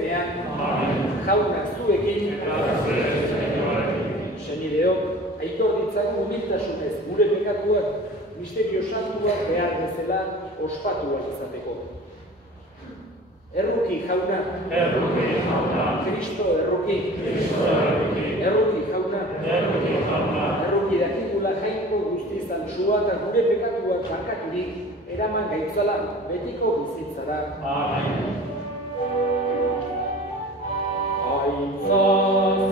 izenean, jauna zuekin, senideok, aitor ditzagun humiltasunez gure pekatuak misterio santuak behar bezala ospatuak izateko. Erruki jauna, Kristo erruki, erruki jauna, erruki dakigula jainko guztiz antzua eta gure pekatuak barkaturik eraman gaitzala betiko bizitzara. Aitza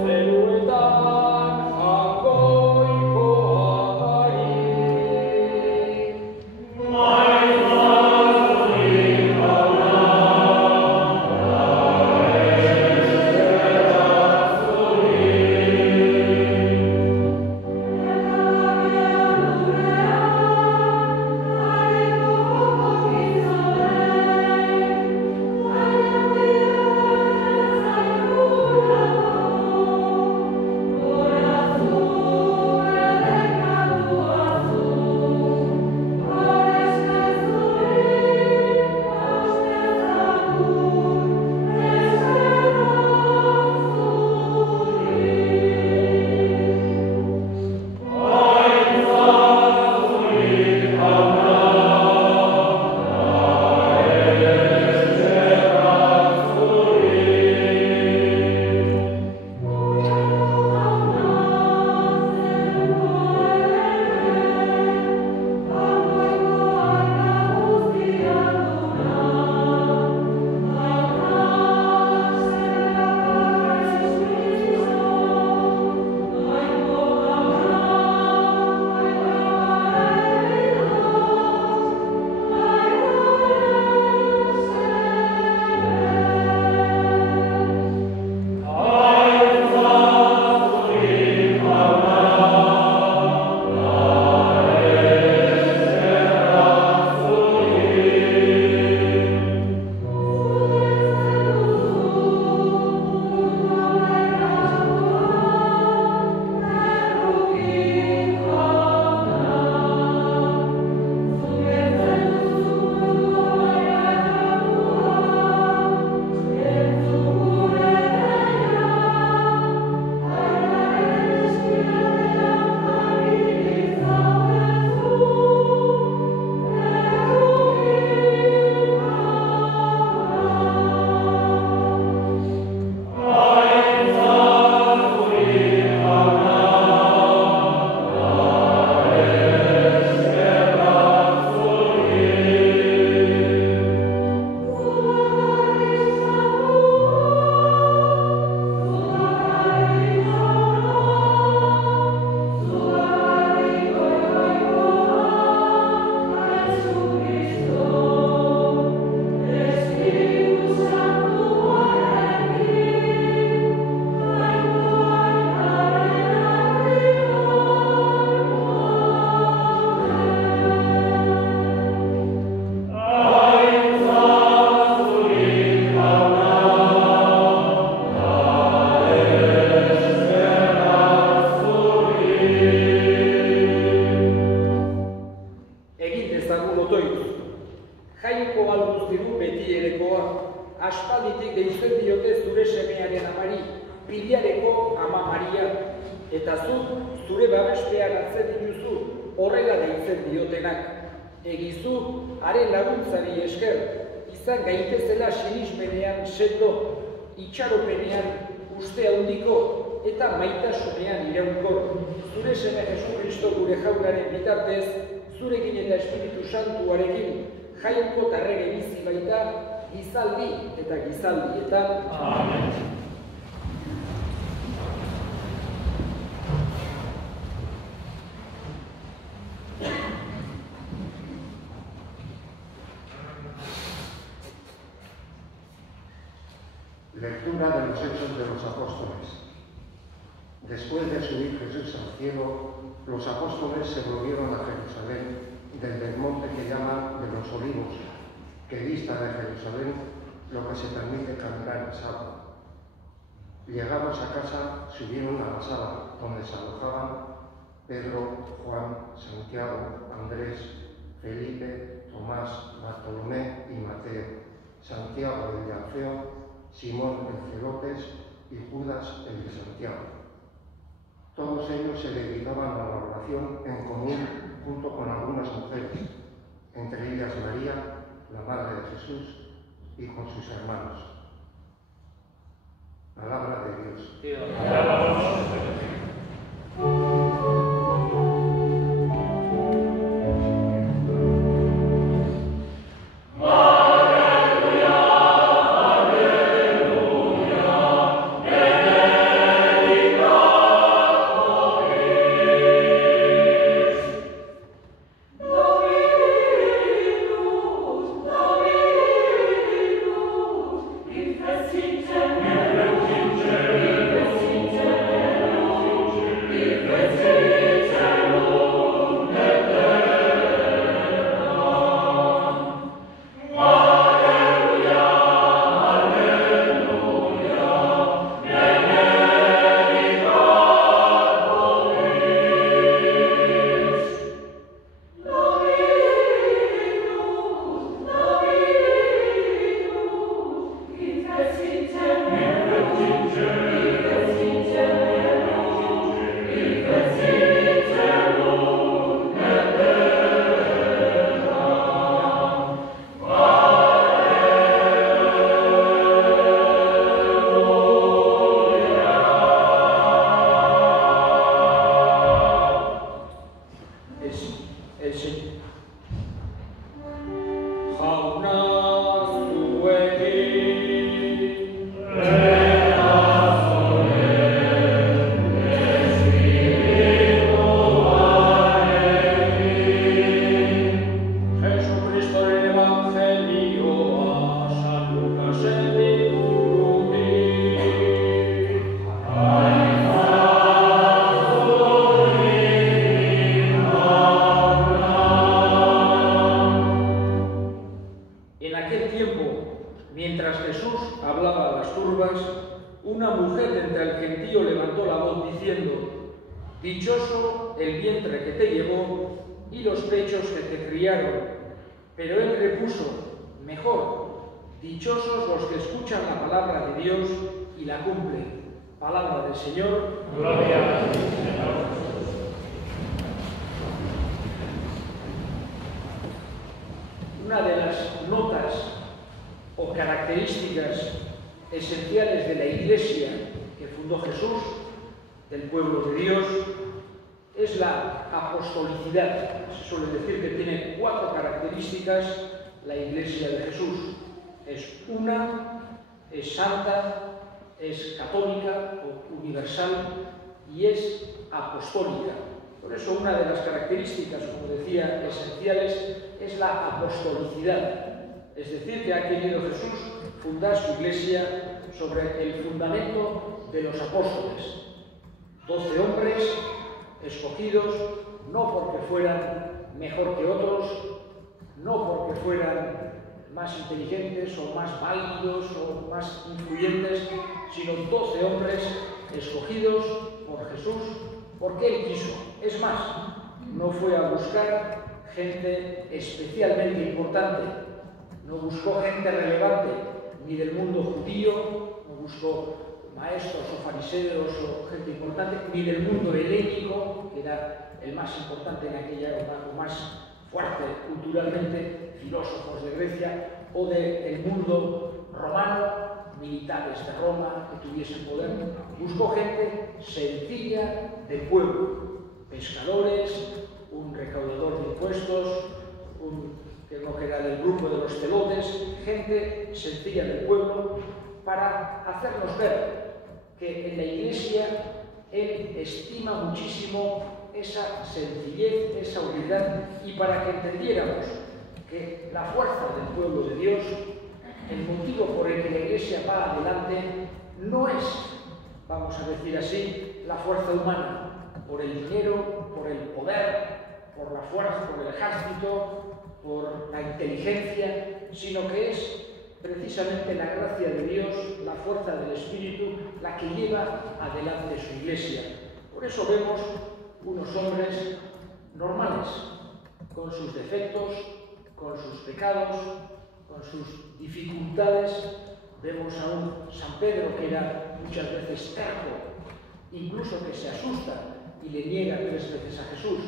zeruetan aspalditik deitzen diote zure semearen amari, Pilareko Ama Maria, eta zure babespean hartzen dituzu horrela deitzen diotenak. Egizu, haren laguntzari esker, izan gaitezela sinismenean sendo, itxaropenean uste handiko eta maitasunean iraunkor. Zure seme Jesu Kristo gure jaunaren bitartez, zurekin eta Espiritu Santuarekin, jainko tarrege bizi baita, gizaldi eta gizaldietan. Amen. Lectura de los Hechos de los Apóstoles. Después de subir Jesús al cielo, los apóstoles se volvieron a Jerusalén, desde el monte que llaman de los Olivos, que dista de Jerusalén lo que se permite caminar el sábado. Llegados a casa, subieron a la sala, donde se alojaban Pedro, Juan, Santiago, Andrés, Felipe, Tomás, Bartolomé y Mateo, Santiago el de Alfeo, Simón el Celotes y Judas el de Santiago. Todos ellos se dedicaban a la oración en común junto con algunas mujeres, entre ellas María, la Madre de Jesús, y con sus hermanos. Palabra de Dios. Dichoso el vientre que te llevó y los pechos que te criaron. Pero él repuso, mejor, dichosos los que escuchan la palabra de Dios y la cumplen. Palabra del Señor. Gloria a ti, Señor. Una de las notas o características esenciales de la Iglesia que fundó Jesús, del pueblo de Dios, es la apostolicidad. Se suele decir que tiene 4 características la Iglesia de Jesús. Es una, es santa, es católica o universal y es apostólica. Por eso una de las características, como decía, esenciales es la apostolicidad. Es decir, que ha querido Jesús fundar su Iglesia sobre el fundamento de los apóstoles. 12 hombres escogidos no porque fueran mejor que otros, no porque fueran más inteligentes o más válidos o más influyentes, sino 12 hombres escogidos por Jesús porque Él quiso. Es más, no fue a buscar gente especialmente importante, no buscó gente relevante ni del mundo judío, no buscó maestros o fariseos o gente importante, ni del mundo helénico, que era el más importante en aquella época, o más fuerte culturalmente, filósofos de Grecia, o del mundo romano, militares de Roma que tuviesen poder. Buscó gente sencilla del pueblo, pescadores, un recaudador de impuestos, que no era del grupo de los celotes, gente sencilla del pueblo, para hacernos ver que en la Iglesia Él estima muchísimo esa sencillez, esa humildad, y para que entendiéramos que la fuerza del pueblo de Dios, el motivo por el que la Iglesia va adelante, no es, vamos a decir así, la fuerza humana, por el dinero, por el poder, por la fuerza, por el ejército, por la inteligencia, sino que es precisamente la gracia de Dios, la fuerza del Espíritu, la que lleva adelante su Iglesia. Por eso vemos unos hombres normales, con sus defectos, con sus pecados, con sus dificultades, Vemos a un San Pedro que era muchas veces terco, incluso que se asusta y le niega 3 veces a Jesús.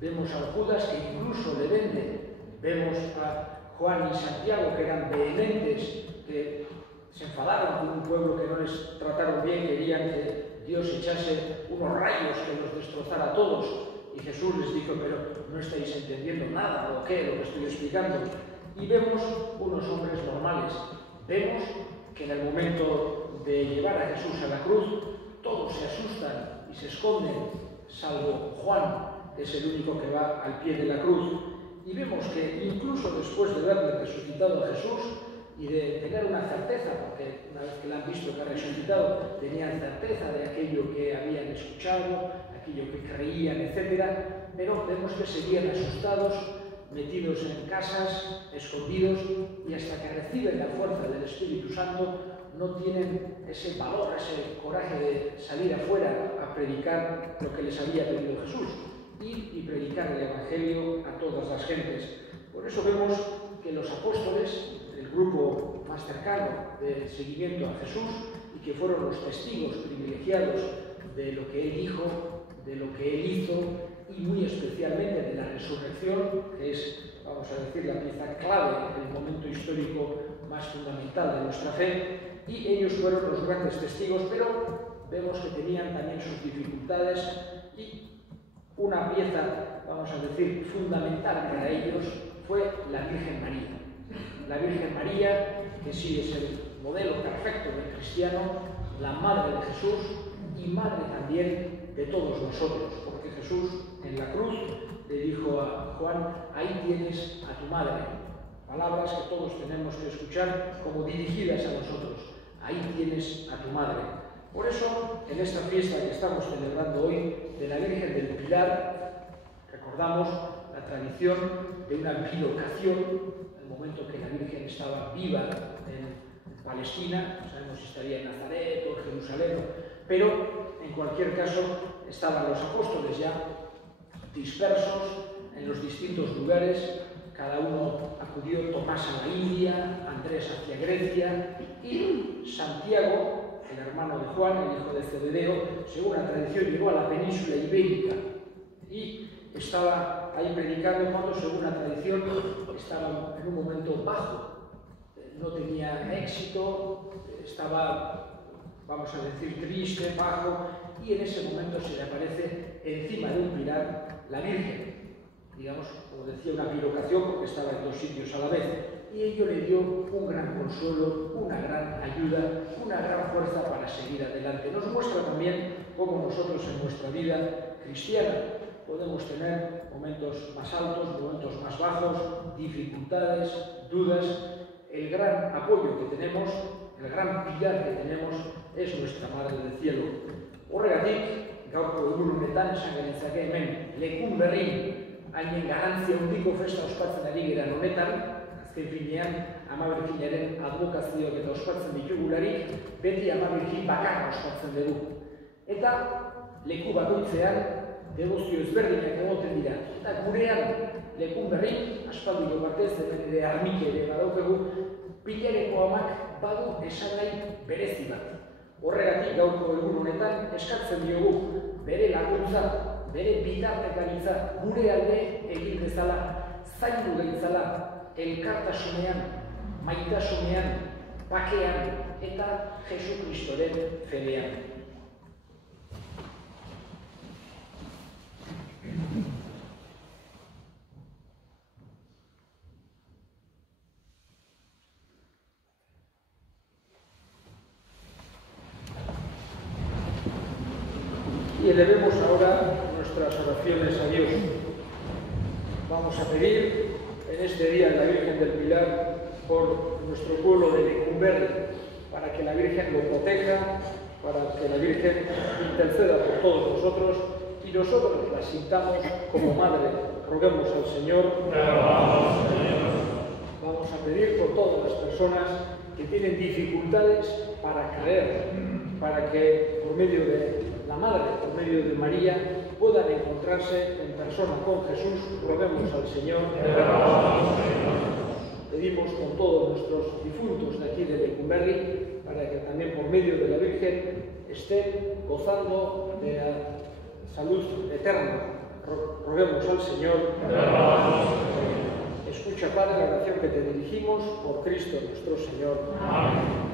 Vemos a Judas que incluso le vende. Vemos a Juan y Santiago que eran vehementes, que se enfadaron con un pueblo que no les trataron bien, querían que Dios echase unos rayos que los destrozara a todos. Y Jesús les dijo, pero no estáis entendiendo nada, ¿o qué? Lo que estoy explicando. Y vemos unos hombres normales. Vemos que en el momento de llevar a Jesús a la cruz, todos se asustan y se esconden, salvo Juan, que es el único que va al pie de la cruz. Y vemos que incluso después de verle resucitado a Jesús y de tener una certeza, porque una vez que le han visto que ha resucitado, tenían certeza de aquello que habían escuchado, aquello que creían, etc. Pero vemos que seguían asustados, metidos en casas, escondidos, y hasta que reciben la fuerza del Espíritu Santo, no tienen ese valor, ese coraje de salir afuera a predicar lo que les había pedido Jesús, ir y predicar el Evangelio a todas las gentes. Por eso vemos que los apóstoles, el grupo más cercano de seguimiento a Jesús, y que fueron los testigos privilegiados de lo que Él dijo, de lo que Él hizo, y muy especialmente de la resurrección, que es, vamos a decir, la pieza clave del momento histórico más fundamental de nuestra fe, y ellos fueron los grandes testigos, pero vemos que tenían también sus dificultades, y una pieza, vamos a decir, fundamental para ellos fue la Virgen María. La Virgen María, que sí es el modelo perfecto del cristiano, la Madre de Jesús y Madre también de todos nosotros, porque Jesús en la cruz le dijo a Juan, ahí tienes a tu madre. Palabras que todos tenemos que escuchar como dirigidas a nosotros. Ahí tienes a tu madre. Por eso, en esta fiesta que estamos celebrando hoy de la Virgen del Pilar, recordamos la tradición de una bilocación, el momento que la Virgen estaba viva en Palestina, no sabemos si estaría en Nazaret o en Jerusalén, pero en cualquier caso estaban los apóstoles ya dispersos en los distintos lugares. Cada uno acudió, Tomás a la India, Andrés hacia Grecia, y Santiago, el hermano de Juan, el hijo de Zebedeo, según la tradición llegó a la península ibérica y estaba ahí predicando cuando, según la tradición, estaba en un momento bajo, no tenía éxito, estaba, vamos a decir, triste, bajo, y en ese momento se le aparece encima de un pilar la Virgen, digamos, como decía, una bilocación, porque estaba en 2 sitios a la vez, y ello le dio un gran consuelo, una gran ayuda, una gran fuerza para seguir adelante. Nos muestra también cómo nosotros en nuestra vida cristiana podemos tener momentos más altos, momentos más bajos, dificultades, dudas. El gran apoyo que tenemos, el gran pilar que tenemos, es nuestra Madre del Cielo. Horregatik, gaurko egun honetan esan genitzake hemen lekun berri hainen garantzia handiko festa ospatzen ari geran honetan, azken finean Ama Birjinaren advokazioak eta ospatzen ditugularik, beti Ama Birjin bakarra ospatzen dugu. Eta leku bakoitzean debozio ezberdinak egoten dira. Eta gurean lekun berri, aspaldiko batez, hemen ere armike ere badaukagu, Pilareko Amak badu esanai berezi bat. Horregatik gaurko egun honetan eskatzen diogu bere laguntza, bere bitartekaritza gure alde egin dezala, zaindu gaitzala, elkartasunean, maitasunean, bakean eta Jesu Kristoren fedean. Y elevemos ahora nuestras oraciones a Dios. Vamos a pedir en este día a la Virgen del Pilar por nuestro pueblo de Lecumberri, para que la Virgen lo proteja, para que la Virgen interceda por todos nosotros y nosotros la sintamos como Madre. Roguemos al Señor. Vamos a pedir por todas las personas que tienen dificultades para creer, para que por medio de la Madre, por medio de María, puedan encontrarse en persona con Jesús. Roguemos al Señor. pedimos con todos nuestros difuntos de aquí de Lecumberri, para que también por medio de la Virgen estén gozando de la salud eterna. Roguemos al Señor. Escucha, Padre, la oración que te dirigimos por Cristo nuestro Señor. Amén.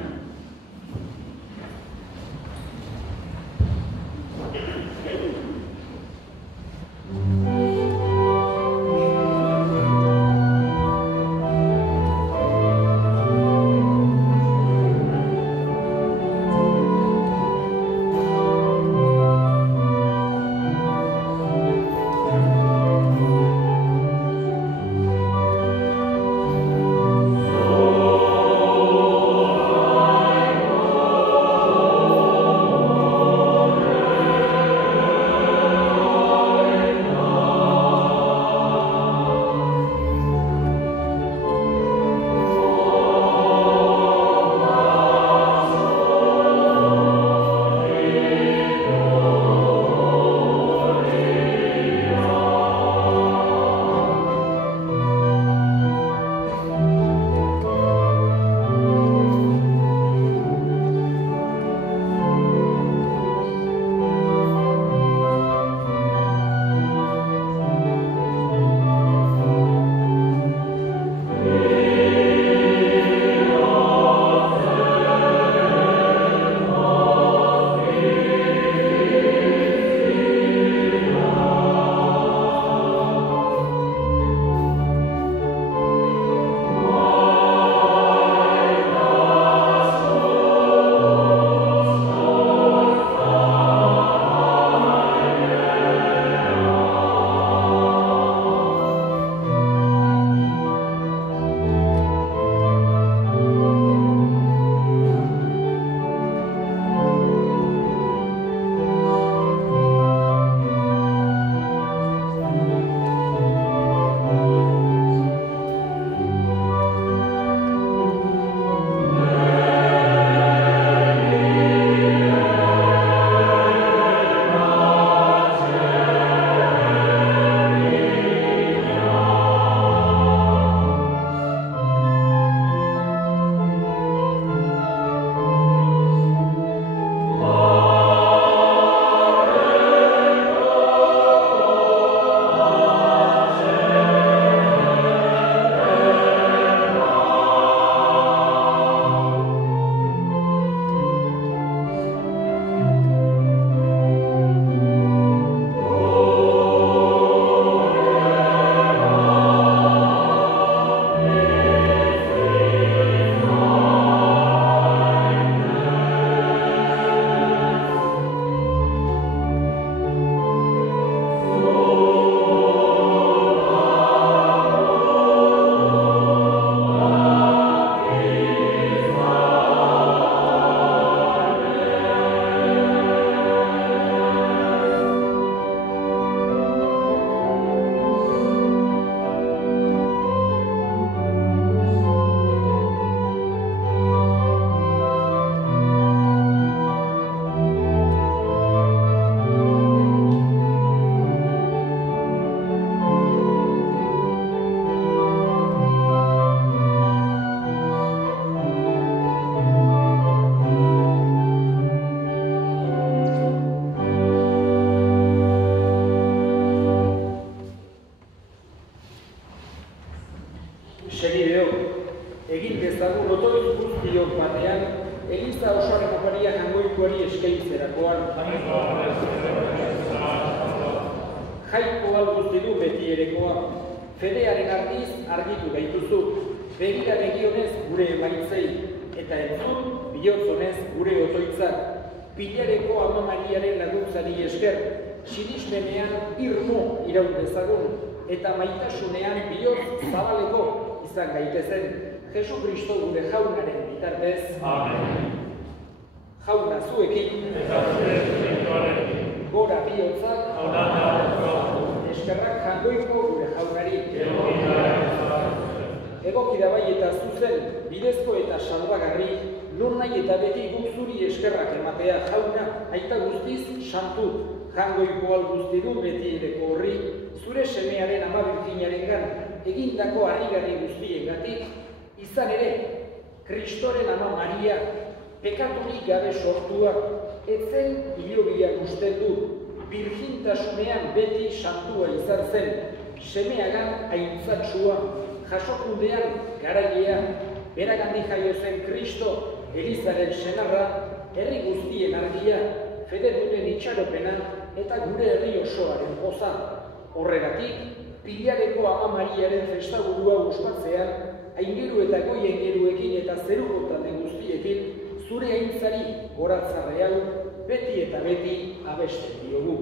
Jaiko alguzti du beti erekoa, fedearen argiz argitu gaituzu, begira begionez gure emaitzei, eta entzun bihotzonez gure otoitzak, pilareko Ama Mariaren laguntzari esker, sinismenean irmo iraun dezagun, eta maitasunean bihotz zabaleko izan gaitezen, Jesu Kristo gure jaunaren bitartez. Amen. Jauna zuekin, gora bihotzak, eskerrak jangoiko gure jaunari. Egokida bai eta zuzen, bidezko eta salbagarri, lur nahi eta beti guk zuri eskerrak ematea jauna, aita guztiz santu, jangoiko alguzti du beti edeko horri, zure semearen Ama Birjinarengan egindako harrigarri guztiengatik, Izan ere, Kristoren ama Maria, pekaturik gabe sortua, etzen hilobiak usten du, birjintasunean beti santua izan zen, semeagan aintzatsua, jasokundean garailea, beragandik jaio zen Kristo, Elizaren senarra, herri guztien argia, fededuten itxaropena eta gure herri osoaren poza. Horregatik, Pilareko ama Mariaren festaburua ospatzean, aingeru eta goiengeruekin eta zeruko talde guztiekin, zure aintzari goratzarre hau, beti eta beti abesten diogu.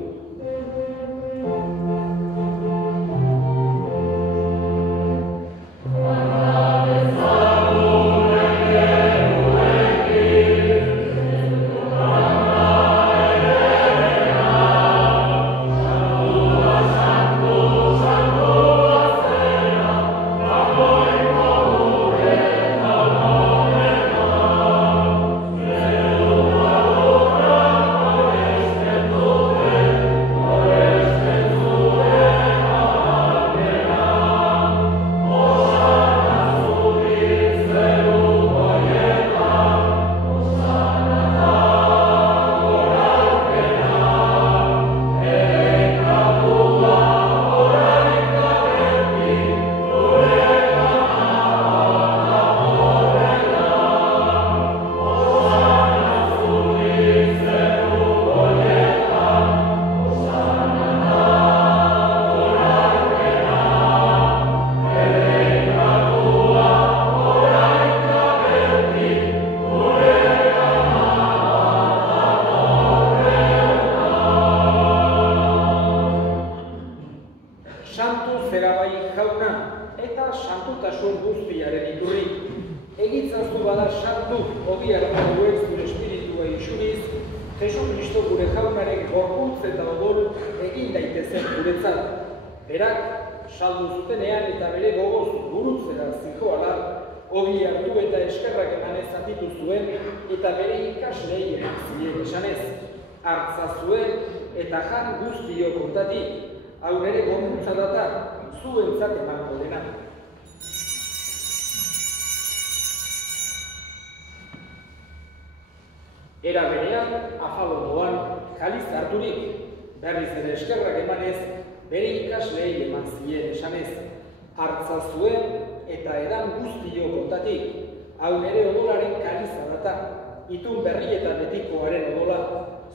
Era berean, afalondoan, kaliz harturik, berriz ere eskerrak emanez, bere ikasleei eman zien esanez, hartza zuen eta edan guztio kontatik, hau nere odolaren kaliza data, itun berri eta betikoaren odola,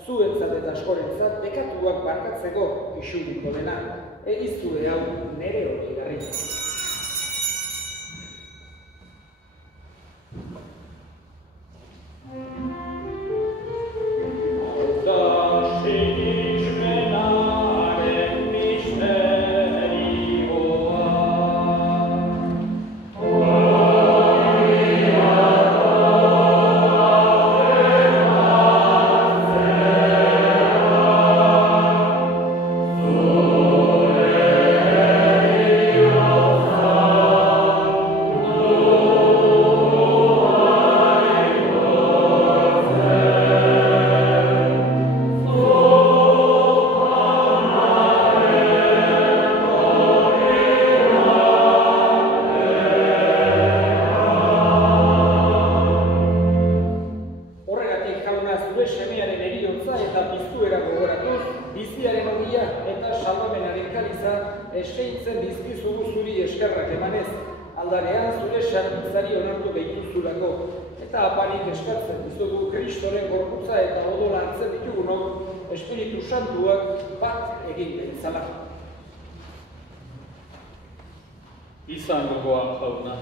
zuentzat eta askorentzat bekatuak barkatzeko isuriko dena, egizue hau nere hori garri. Izan gogoan jauna,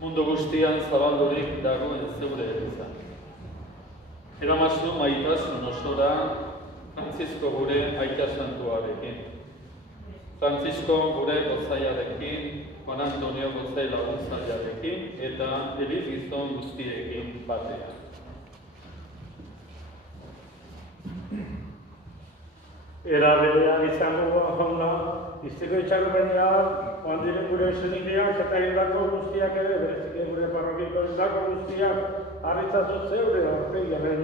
mundu guztian zabaldurik dagoen zeure eliza. Eramazu maitasun osora Frantzisko gure aita santuarekin. Frantzisko gure gozaiarekin, Juan Antonio gozai laguntzaiarekin eta Eliz gizon guztiekin batean. Era berean izango jauna, izteko itxaropenean, ondiren gure senideak eta egindako guztiak ere, berezik gure parrokiko egindako guztiak, harritzazu zeure aurpegaren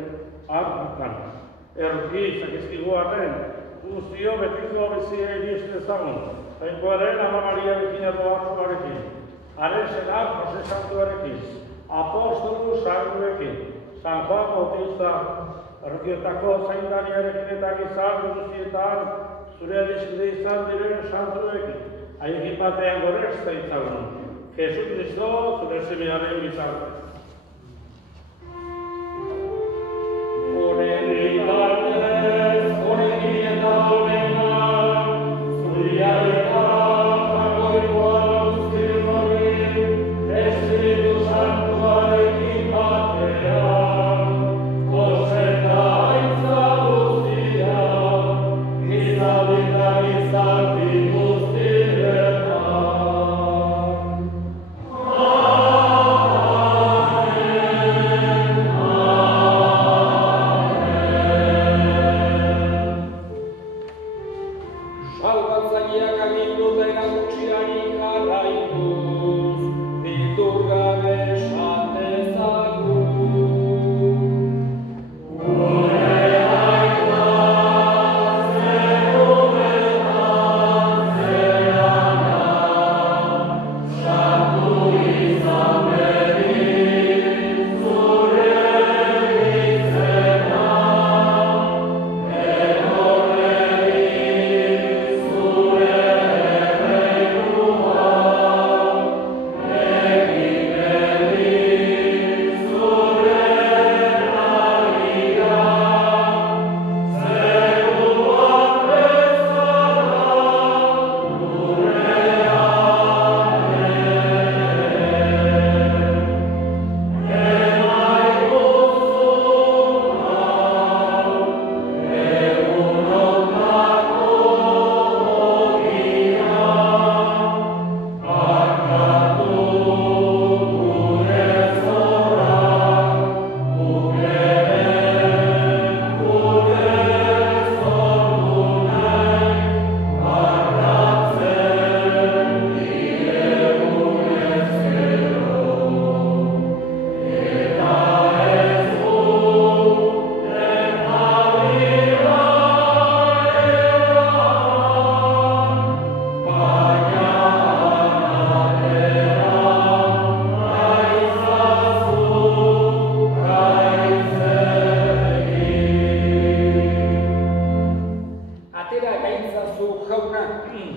argitan. Erruki, sakizkigu arren, guztio betiko bizia iriesten ezagun, zainkoaren ama Maria bekin erdo hartuarekin. haren senar Jose Santuarekin, apostolu sarduekin, San Juan Bautista, errokietako zaindariarekin eta gizarte guztietan, zure adiskide izan diren santuekin, haiekin batean gorezta itzagun. Jesu Kristo, zure semearen gizarte. Honen bitartez, honen eta honenak, zuria eta jagoikoa guztien horri, Espiritu Santuarekin batean, gozeta aintza guztia, gizaldi eta gizaldi guztietan. Salbatzaileak agindu eta erakutsiari jarraituz, bildur gabe esan dezagun.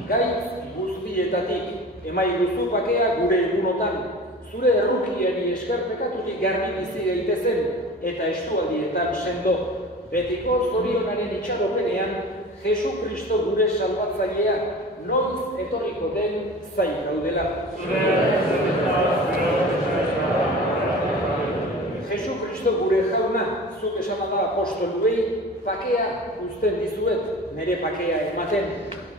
Gaitz guztietatik emaiguzu bakea gure egunotan, zure errukiari esker pekatutik garbi bizi daitezen eta estualdietan sendo, betiko zorionaren itxaropenean, Jesu Kristo gure salbatzailea, noiz etorriko den zain gaudela. Jesu Kristo gure jauna, zuk esamada apostoluei, pakea uzten dizuet, nire pakea ematen.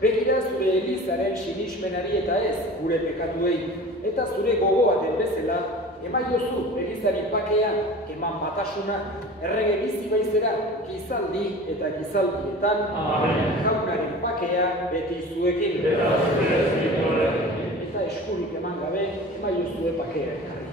Begira zure Elizaren sinismenari eta ez gure pekatuei, eta zure gogoa den bezala, emaiozu Elizari pakea, eman batasuna, errege bizi baizera, gizaldi eta gizaldietan, jaunaren pakea beti zuekin. Eta eskurik eman gabe, emaiozue pakea ekarri.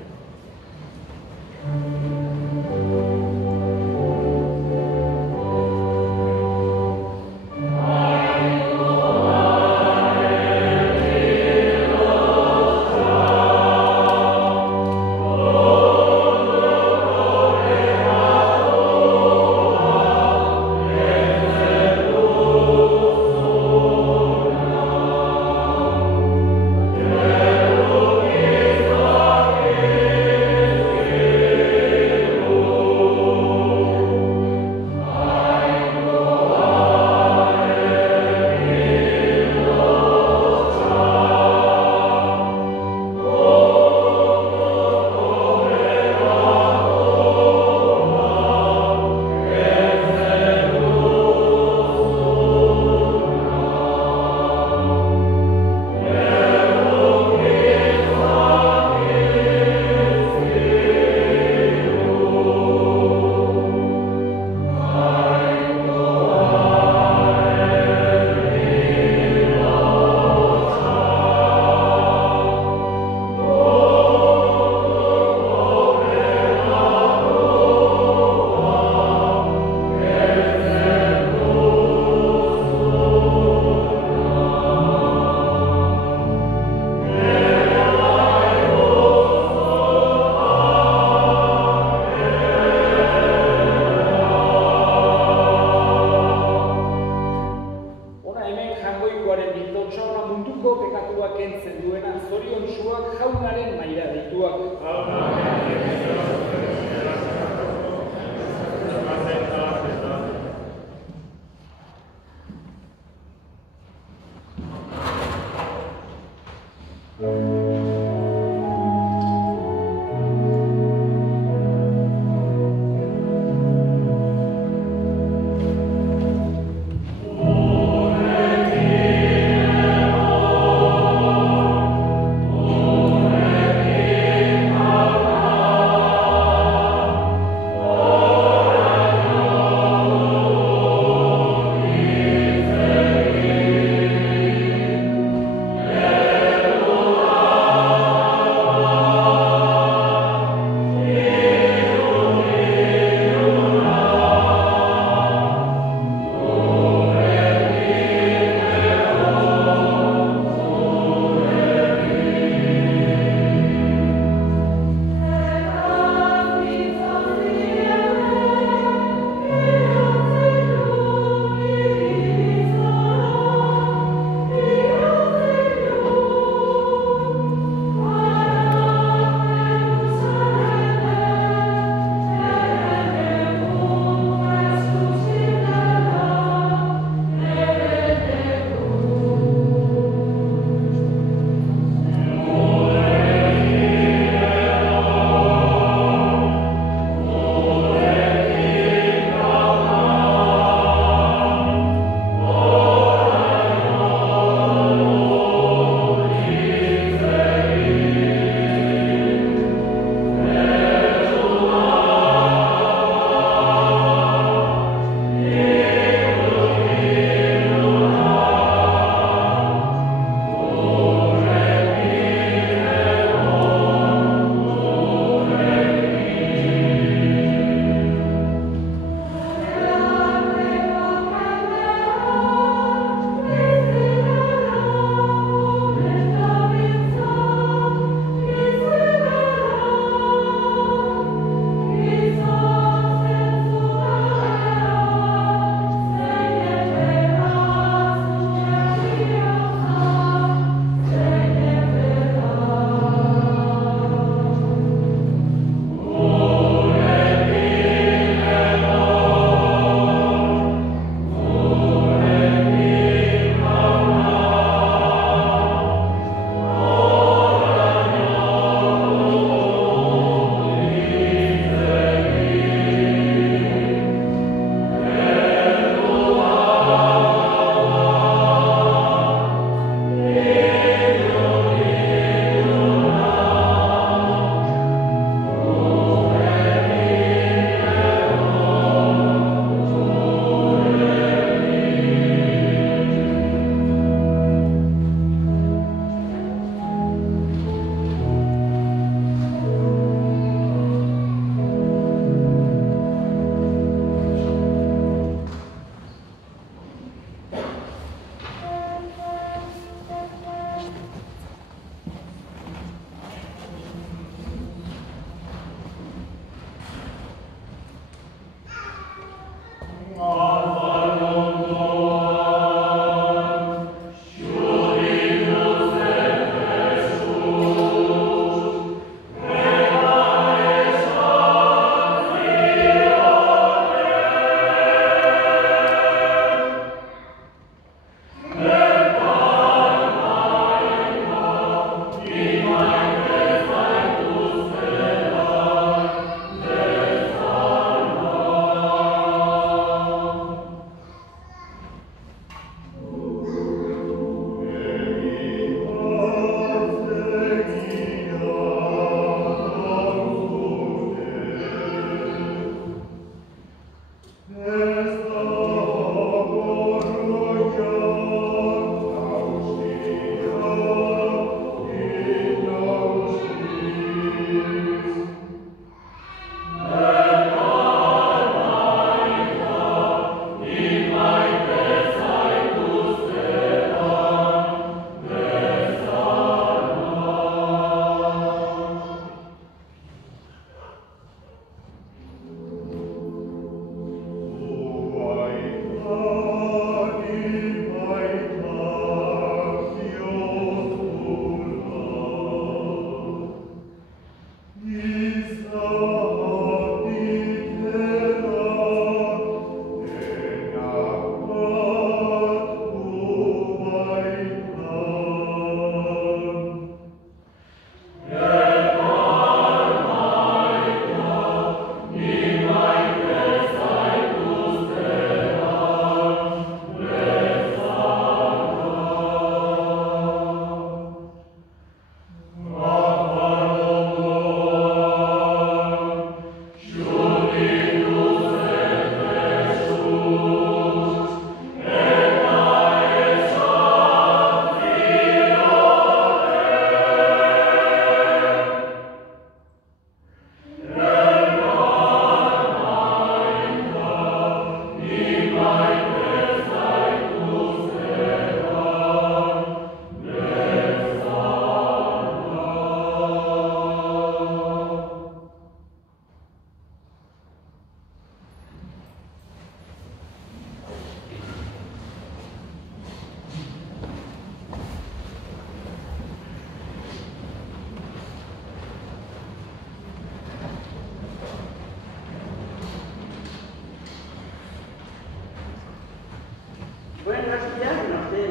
Buenos días,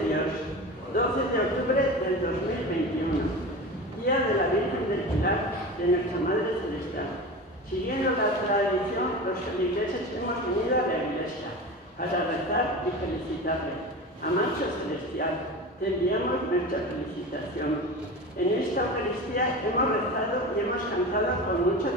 Dios. 12 de octubre del 2021, Día de la Virgen del Pilar de Nuestra Madre Celestial. Siguiendo la tradición, los feligreses hemos venido a la iglesia para rezar y felicitarle. Amado Celestial, te enviamos nuestra felicitación. En esta Eucaristía hemos rezado y hemos cantado con mucha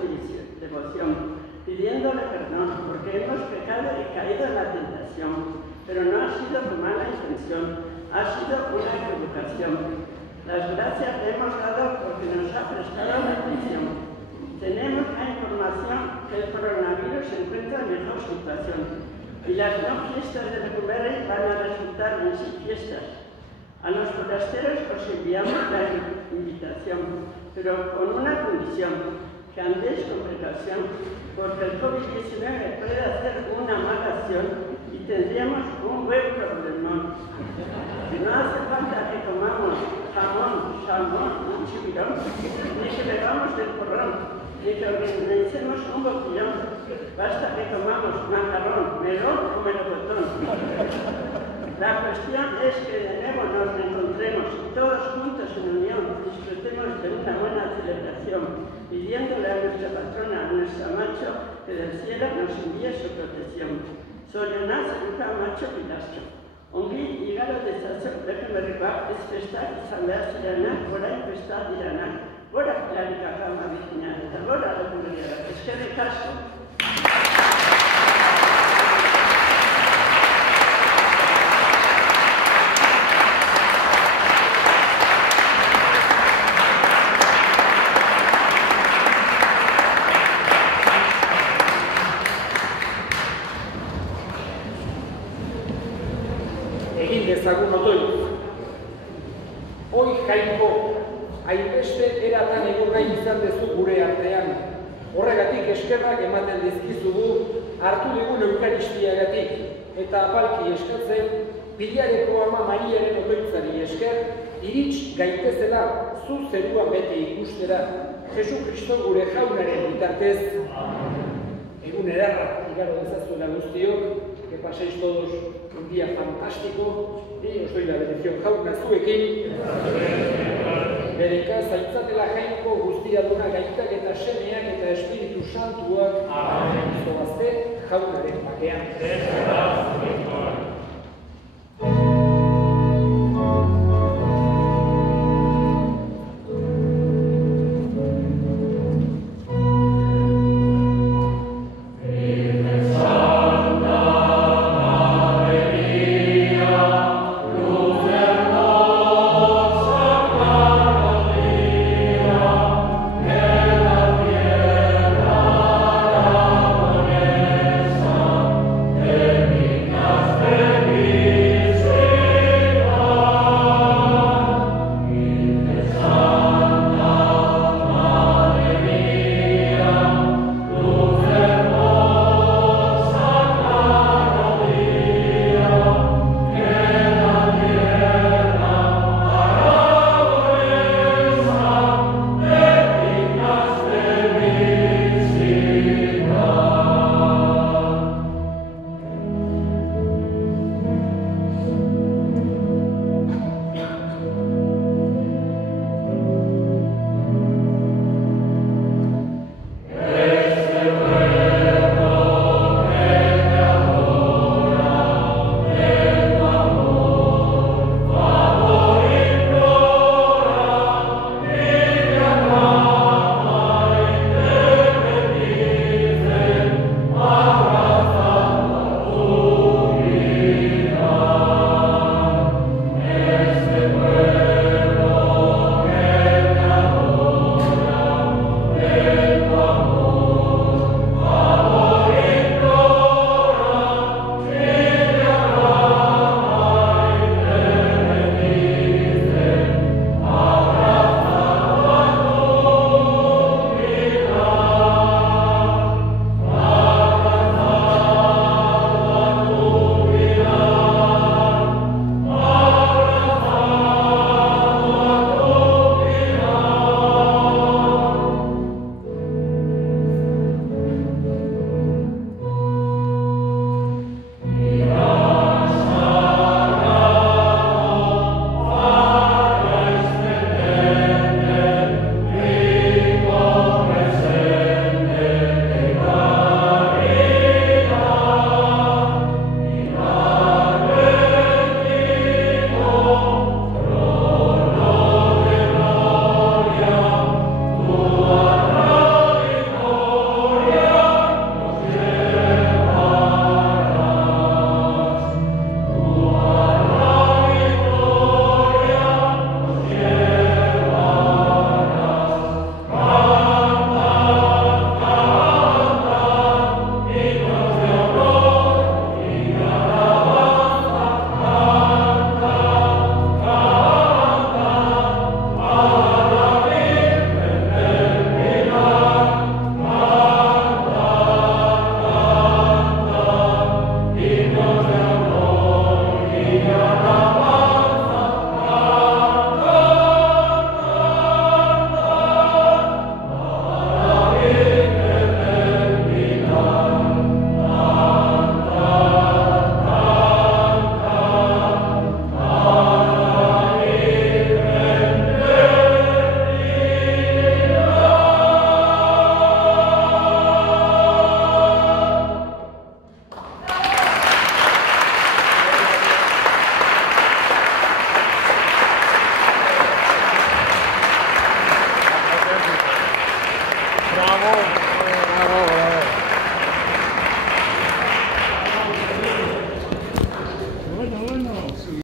devoción, pidiéndole perdón porque hemos pecado y caído en la tentación. Pero no ha sido por mala intención, ha sido una equivocación. Las gracias le hemos dado porque nos ha prestado la atención. Tenemos la información que el coronavirus se encuentra en mejor situación y las no fiestas de Lecumberri van a resultar en sí fiestas. A los forasteros os enviamos la invitación, pero con una condición, que andéis con precaución, porque el COVID-19 puede hacer una mala acción y tendríamos un buen problemón. No hace falta que comamos jamón, salmón, un chipirón, ni que bebamos del porrón, ni que organicemos un boquillón. Basta que comamos macarrón, melón o melocotón. La cuestión es que de nuevo nos encontremos todos juntos en unión, disfrutemos de una buena celebración, pidiéndole a nuestra patrona, a nuestra macho, que del cielo nos envíe su protección. Zorionaz Luka Macho Pilastro. Ongi igaro dezazo Lecumberrikoak ez festak izan behar ziranak, orain festa diranak. Gora Pilarika Kama Birjina eta gora Lecumberriak. Eskerrik asko. Ezagun otoi. Hoi jainko, hainbeste eratan egon nahi izan dezu gure artean. Horregatik eskerrak ematen dizkizugu hartu dugun Eukaristiagatik. Eta apalki eskatzen, Pilareko Ama Mariaren otoitzari esker, irits gaitezela zu zerua beti ikustera, Jesu Kristo gure jaunaren bitartez. Egun ederra igaro dezazuela guztiok, que paséis todos un día fantástico, y os doy la bendición jauna zuekin. Berika zaitzatela jainko guztia duna gaitak eta semeak eta Espiritu Santuak zoazte jaunaren bakean.